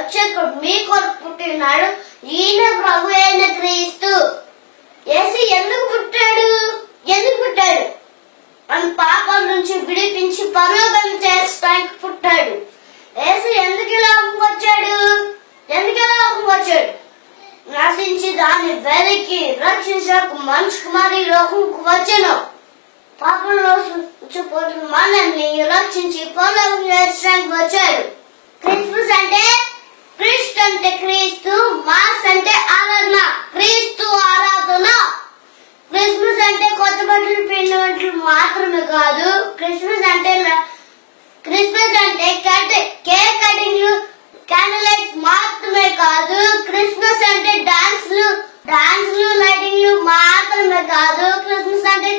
రక్షకుడు మీ కొరకు పుట్టినాడు, ఈయన ప్రభు అయిన క్రీస్తు. యేసు ఎందుకు పుట్టాడు? మన పాపం నుంచి విడిపించి పరలోకం చేస్తానికి పుట్టాడు. యేసు ఎందుకు ఈ లోకంకి వచ్చాడు? నశించి దాన్ని వెలికి రక్షించకు మనిషి కుమారి లోకంకు వచ్చెను. పాపంలో ఉంచిపోతున్న మనల్ని రక్షించి పరలోకం చేస్తానికి వచ్చాడు. క్రిస్మస్ అంటే క్రీస్తు, మాస్ అంటే ఆరాధన, క్రీస్తు ఆరాధన. క్రిస్మస్ అంటే కొత్త బట్టలు పిండి వంటలు మాత్రమే కాదు. క్రిస్మస్ అంటే కేక్ కటింగ్లు, క్యాండిల్ లైట్స్ మాత్రమే కాదు. క్రిస్మస్ అంటే డాన్స్లు లైటింగ్లు మాత్రమే కాదు. క్రిస్మస్ అంటే